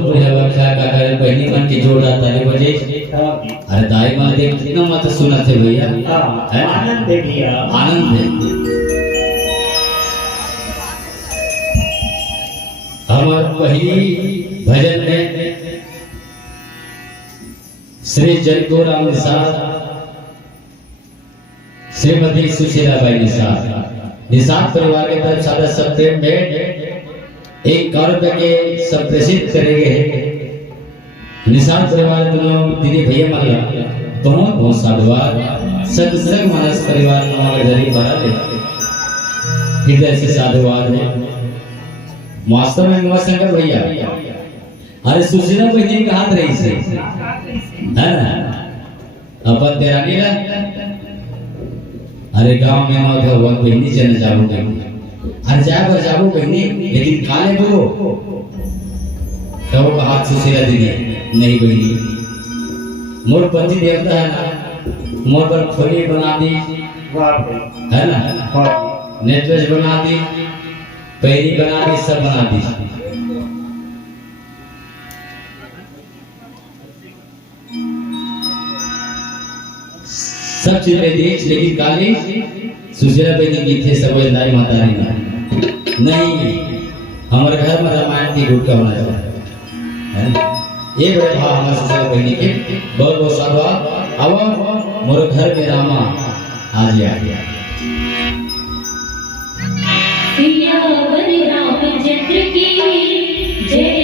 बहुत बढ़िया व्याख्या का करे पहली मन की जोड़ आता है बजे। अरे दाई मां देख कितना मत सुना थे भैया, आनंद है भैया, आनंद है। हमार पहली भजन में श्री जगदो राम निषाद, श्रीमती सुशीलाबाई निषाद परिवार के तरफ सादा सप्तेम में 1 करोड़ रुपए के संप्रेषित करेंगे। निषाद परिवार दोनों दीदी भैया मल्ला बहुत बहुत साधुवाद सत्संग मानस परिवार हमारे गरीब भारत हृदय से साधुवाद है। वास्तव में शंकर भैया अरे सुशीला बहनी का हाथ रही से है ना अपन तेरा नीला। अरे गांव में मत हो वो बहनी चले जाओ अरे जाओ बहनी लेकिन काले बोलो तो वो हाथ सुशीला दीदी नहीं बहनी मोर पति देवता है ना, मोर पर खोली बना दी है ना, नेकलेस बना दी, पैरी बना दी, सब बना दी। सब चीज में दी लेकिन काली सुशीला बहनी की थे समझदारी माता रानी नहीं। हमारे घर में रामायण की गुट का होना चाहिए। ये बड़े भाव हमारे सुशीला बहनी के बहुत बहुत साधुवाद। अब मोर घर में रामा आज आ गया। रामचंद्र की जय।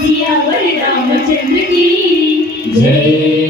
दियावर रामचंद्र की जय